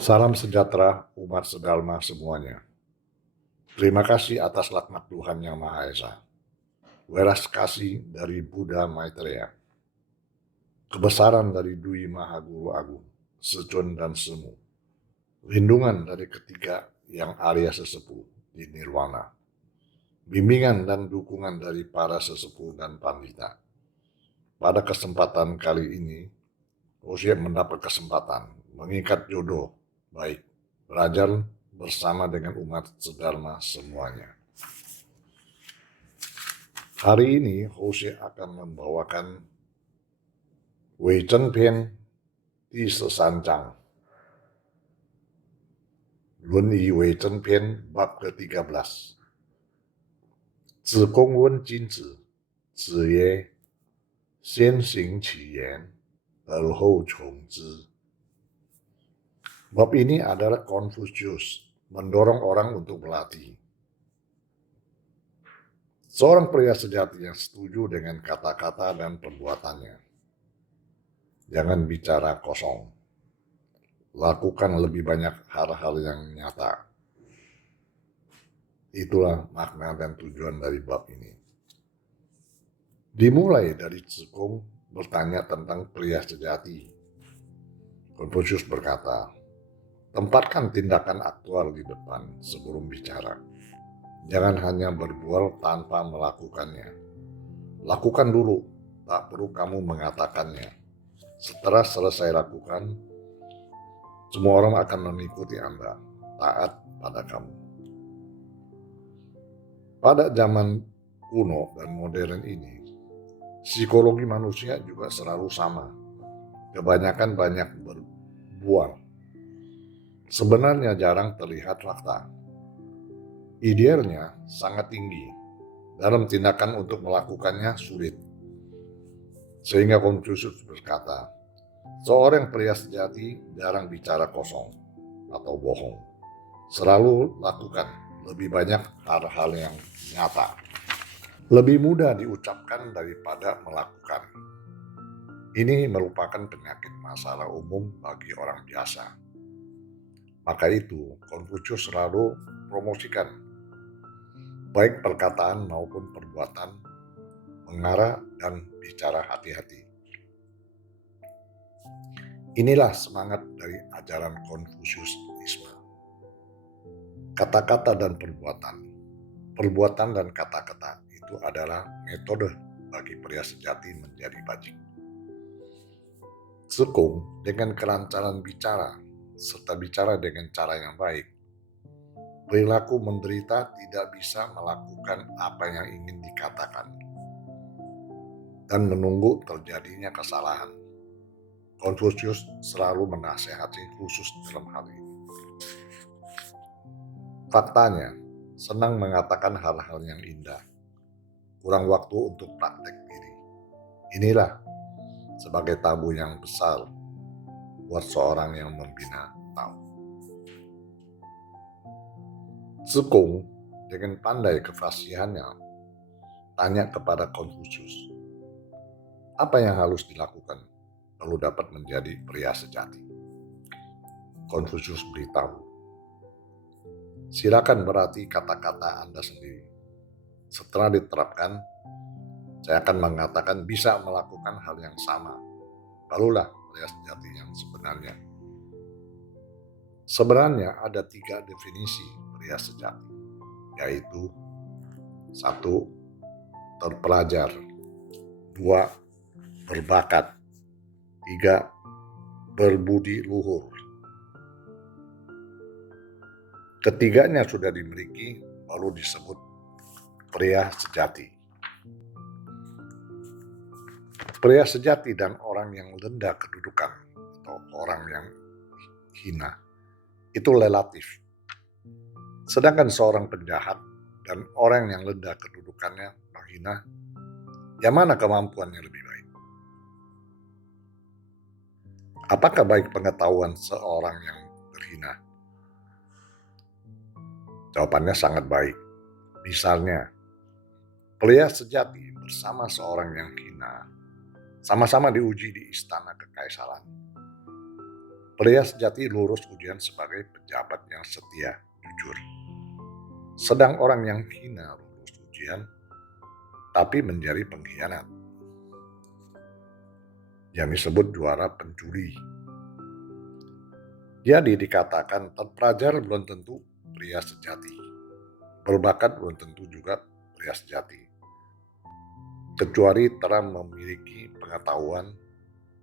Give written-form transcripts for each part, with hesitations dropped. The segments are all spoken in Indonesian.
Salam sejahtera umat sedalma semuanya. Terima kasih atas laknat Tuhan Yang Maha Esa. Welas kasih dari Buddha Maitreya. Kebesaran dari Dwi Maha Guru Agung, Secun dan Semu. Lindungan dari ketiga yang Arya sesepuh di Nirwana. Bimbingan dan dukungan dari para sesepuh dan pandita. Pada kesempatan kali ini, Usia mendapat kesempatan mengikat jodoh baik belajar bersama dengan umat sedharma semuanya. Hari ini Jose akan membawakan Wei Zhen Pian di Sesancang. Lun Yi Wei Zhen Pian bab ke-13. Zi Gong Wen Jin Zi, Zi Ye, Xian Xing Qi Yan, Erhou Chong Zi. Bab ini adalah Confucius mendorong orang untuk berlatih. Seorang pria sejati yang setuju dengan kata-kata dan perbuatannya. Jangan bicara kosong. Lakukan lebih banyak hal-hal yang nyata. Itulah makna dan tujuan dari bab ini. Dimulai dari Zikong bertanya tentang pria sejati. Confucius berkata, tempatkan tindakan aktual di depan sebelum bicara. Jangan hanya berbual tanpa melakukannya. Lakukan dulu, tak perlu kamu mengatakannya. Setelah selesai lakukan, semua orang akan mengikuti Anda, taat pada kamu. Pada zaman kuno dan modern ini, psikologi manusia juga selalu sama. Kebanyakan banyak berbual. Sebenarnya jarang terlihat fakta. Idealnya sangat tinggi. Dalam tindakan untuk melakukannya sulit. Sehingga Confucius berkata, seorang pria sejati jarang bicara kosong atau bohong. Selalu lakukan lebih banyak hal-hal yang nyata. Lebih mudah diucapkan daripada melakukan. Ini merupakan penyakit masalah umum bagi orang biasa. Maka itu, Confucius selalu promosikan, baik perkataan maupun perbuatan, mengarah dan bicara hati-hati. Inilah semangat dari ajaran Konfusiusisme. Kata-kata dan perbuatan. Perbuatan dan kata-kata itu adalah metode bagi pria sejati menjadi bajik. Zikong dengan kelancaran bicara, serta bicara dengan cara yang baik. Perilaku menderita tidak bisa melakukan apa yang ingin dikatakan dan menunggu terjadinya kesalahan. Confucius selalu menasehati khusus dalam hal ini. Faktanya, senang mengatakan hal-hal yang indah, kurang waktu untuk praktek diri. Inilah sebagai tabu yang besar buat seorang yang membina tahu. Zikong dengan pandai kefasihannya tanya kepada Confucius, apa yang harus dilakukan lalu dapat menjadi pria sejati? Confucius beritahu, silakan berarti kata-kata Anda sendiri. Setelah diterapkan, saya akan mengatakan bisa melakukan hal yang sama. Barulah pria sejati yang sebenarnya. Sebenarnya ada 3 definisi pria sejati, yaitu 1. Terpelajar, 2. Berbakat, 3. Berbudi luhur. Ketiganya sudah dimiliki, baru disebut pria sejati. Pria sejati dan orang yang rendah kedudukan atau orang yang hina itu relatif. Sedangkan seorang penjahat dan orang yang rendah kedudukannya menghina, yang mana kemampuannya lebih baik? Apakah baik pengetahuan seorang yang terhina? Jawabannya sangat baik. Misalnya, pria sejati bersama seorang yang hina sama-sama diuji di istana kekaisaran. Pria sejati lulus ujian sebagai pejabat yang setia, jujur. Sedang orang yang hina lulus ujian, tapi menjadi pengkhianat, yang disebut juara pencuri. Jadi dikatakan terpelajar belum tentu pria sejati, berbakat belum tentu juga pria sejati, kecuali telah memiliki pengetahuan,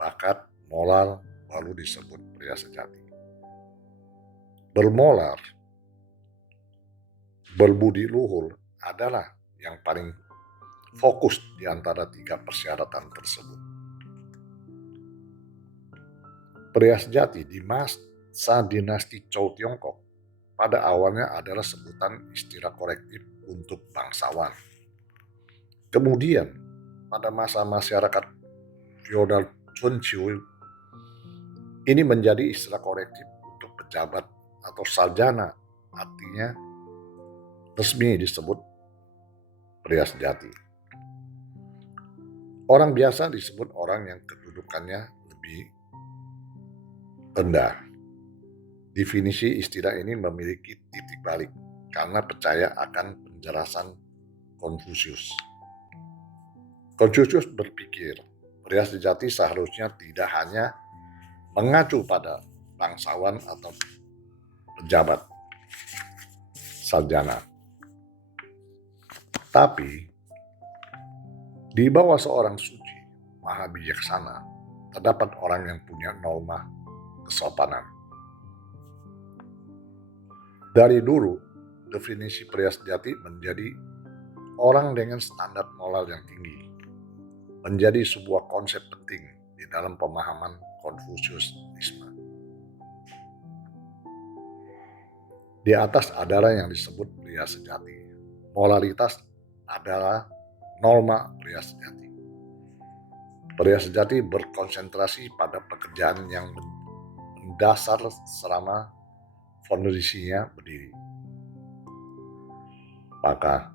bakat, moral, baru disebut pria sejati. Bermoral, berbudi luhur adalah yang paling fokus di antara 3 persyaratan tersebut. Pria sejati di masa dinasti Zhou Tiongkok pada awalnya adalah sebutan istilah korektif untuk bangsawan. Kemudian pada masa masyarakat feodal Sun Qiu ini menjadi istilah korektif untuk pejabat atau sarjana, artinya resmi disebut pria sejati. Orang biasa disebut orang yang kedudukannya lebih rendah. Definisi istilah ini memiliki titik balik karena percaya akan penjelasan Konfusius. Konfusius berpikir, pria sejati seharusnya tidak hanya mengacu pada bangsawan atau pejabat sarjana, tapi di bawah seorang suci, maha bijaksana, terdapat orang yang punya norma kesopanan. Dari dulu, definisi pria sejati menjadi orang dengan standar moral yang tinggi, menjadi sebuah konsep penting di dalam pemahaman Konfusianisme. Di atas adalah yang disebut pria sejati. Moralitas adalah norma pria sejati. Pria sejati berkonsentrasi pada pekerjaan yang mendasar selama fondasinya berdiri. Maka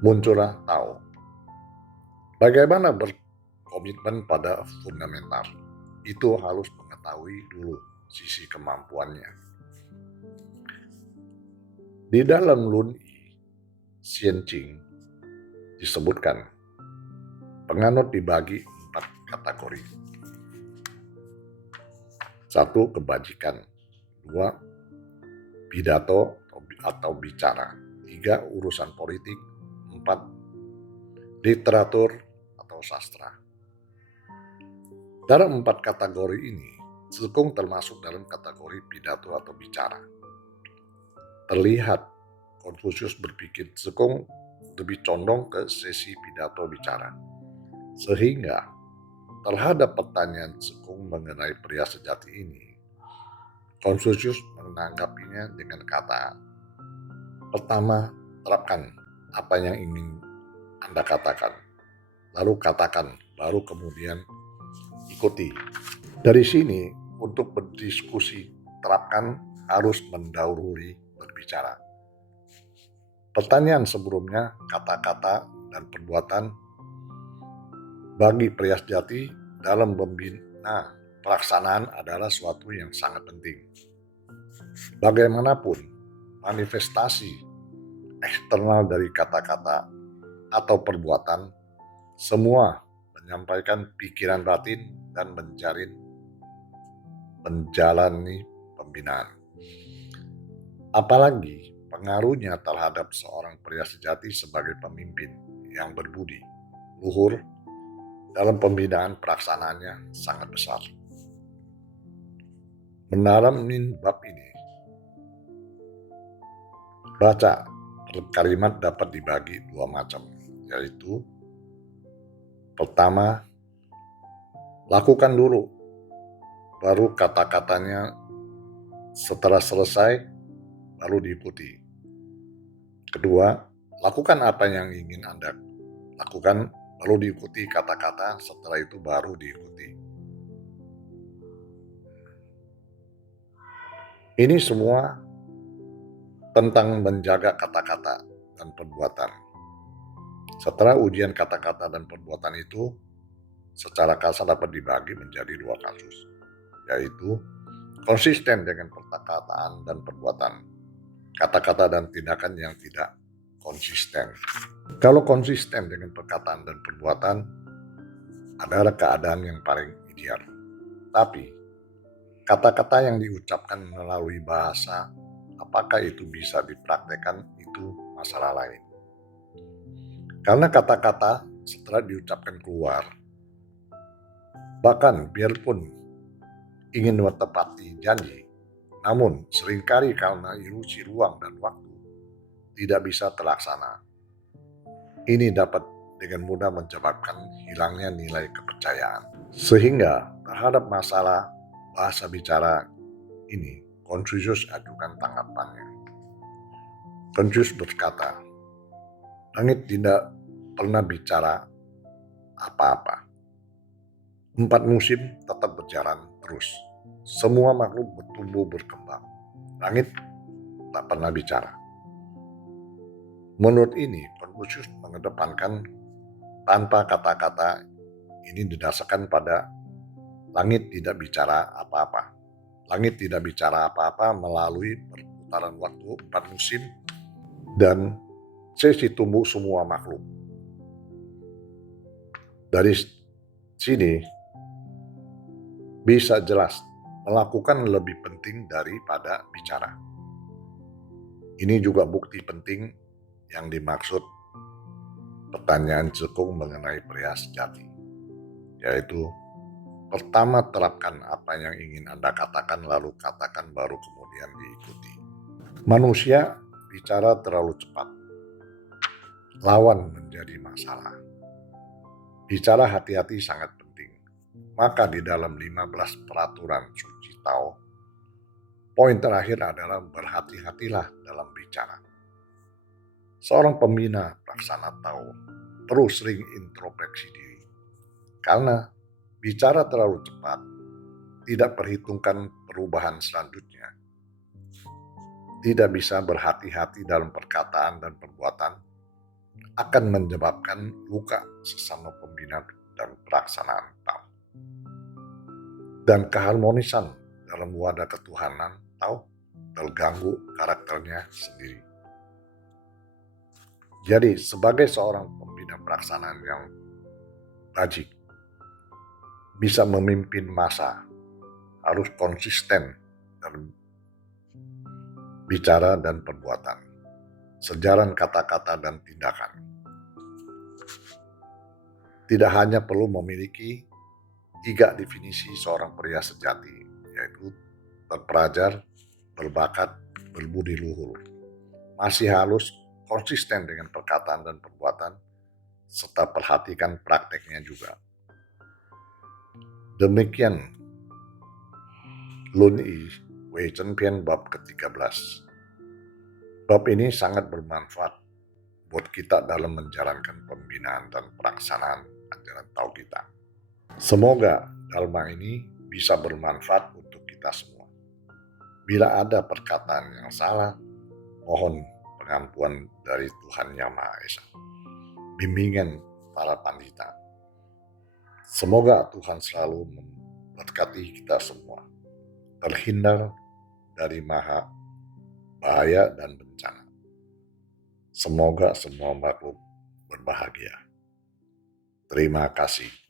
muncullah Tao. Bagaimana berkomitmen pada fundamental? Itu harus mengetahui dulu sisi kemampuannya. Di dalam Lun Yi, Xian Qing disebutkan penganut dibagi 4 kategori. 1. Kebajikan. 2. Pidato atau bicara. 3. Urusan politik. 4. Literatur atau sastra. Dalam 4 kategori ini, Cikung termasuk dalam kategori pidato atau bicara. Terlihat Konfusius berpikir Cikung lebih condong ke sesi pidato bicara. Sehingga terhadap pertanyaan Cikung mengenai pria sejati ini, Konfusius menanggapinya dengan kata, pertama, terapkan apa yang ingin Anda katakan. Lalu katakan, baru kemudian ikuti. Dari sini, untuk berdiskusi, terapkan harus mendahului berbicara. Pertanyaan sebelumnya, kata-kata dan perbuatan bagi pria sejati dalam membina pelaksanaan adalah suatu yang sangat penting. Bagaimanapun, manifestasi eksternal dari kata-kata atau perbuatan semua menyampaikan pikiran batin dan menjalani pembinaan. Apalagi pengaruhnya terhadap seorang pria sejati sebagai pemimpin yang berbudi, luhur, dalam pembinaan pelaksanaannya sangat besar. Mendalami bab ini, baca kalimat dapat dibagi 2 macam, yaitu pertama, lakukan dulu, baru kata-katanya setelah selesai, baru diikuti. Kedua, lakukan apa yang ingin Anda lakukan, baru diikuti kata-kata, setelah itu baru diikuti. Ini semua tentang menjaga kata-kata dan perbuatan. Setelah ujian kata-kata dan perbuatan itu, secara kasar dapat dibagi menjadi dua kasus, yaitu konsisten dengan perkataan dan perbuatan, kata-kata dan tindakan yang tidak konsisten. Kalau konsisten dengan perkataan dan perbuatan adalah keadaan yang paling ideal. Tapi kata-kata yang diucapkan melalui bahasa, apakah itu bisa dipraktekkan, itu masalah lain. Karena kata-kata setelah diucapkan keluar, bahkan biarpun ingin menepati janji, namun seringkali karena ilusi ruang dan waktu tidak bisa terlaksana. Ini dapat dengan mudah menyebabkan hilangnya nilai kepercayaan. Sehingga terhadap masalah bahasa bicara ini, Konfusius ajukan tanggapannya. Konfusius berkata, langit tidak pernah bicara apa-apa. 4 musim tetap berjalan terus. Semua makhluk bertumbuh berkembang. Langit tak pernah bicara. Menurut ini, Konfusius mengedepankan tanpa kata-kata ini didasarkan pada langit tidak bicara apa-apa. Langit tidak bicara apa-apa melalui perputaran waktu 4 musim dan sesi tumbuh semua makhluk. Dari sini bisa jelas melakukan lebih penting daripada bicara. Ini juga bukti penting yang dimaksud pertanyaan Cekung mengenai pria sejati, yaitu pertama terapkan apa yang ingin Anda katakan, lalu katakan baru kemudian diikuti. Manusia bicara terlalu cepat, lawan menjadi masalah. Bicara hati-hati sangat penting. Maka di dalam 15 peraturan suci Tao, poin terakhir adalah berhati-hatilah dalam bicara. Seorang pembina pelaksana Tao perlu sering introspeksi diri. Karena bicara terlalu cepat, tidak perhitungkan perubahan selanjutnya. Tidak bisa berhati-hati dalam perkataan dan perbuatan, akan menyebabkan luka sesama pembina dan pelaksanaan Tao. Dan keharmonisan dalam wadah ketuhanan Tao terganggu karakternya sendiri. Jadi sebagai seorang pembina pelaksanaan yang rajin, bisa memimpin massa, harus konsisten dalam bicara dan perbuatan, sejalan kata-kata dan tindakan. Tidak hanya perlu memiliki 3 definisi seorang pria sejati, yaitu terpelajar, berbakat, berbudi luhur. Masih halus, konsisten dengan perkataan dan perbuatan, serta perhatikan prakteknya juga. Demikian Lun Yi Wei Chen Pian bab ke-13. Bab ini sangat bermanfaat buat kita dalam menjalankan pembinaan dan pelaksanaan ajaran Tao kita. Semoga Dharma ini bisa bermanfaat untuk kita semua. Bila ada perkataan yang salah, mohon pengampuan dari Tuhan Yang Maha Esa. Bimbingan para pandita. Semoga Tuhan selalu memberkati kita semua, terhindar dari maha bahaya dan bencana. Semoga semua makhluk berbahagia. Terima kasih.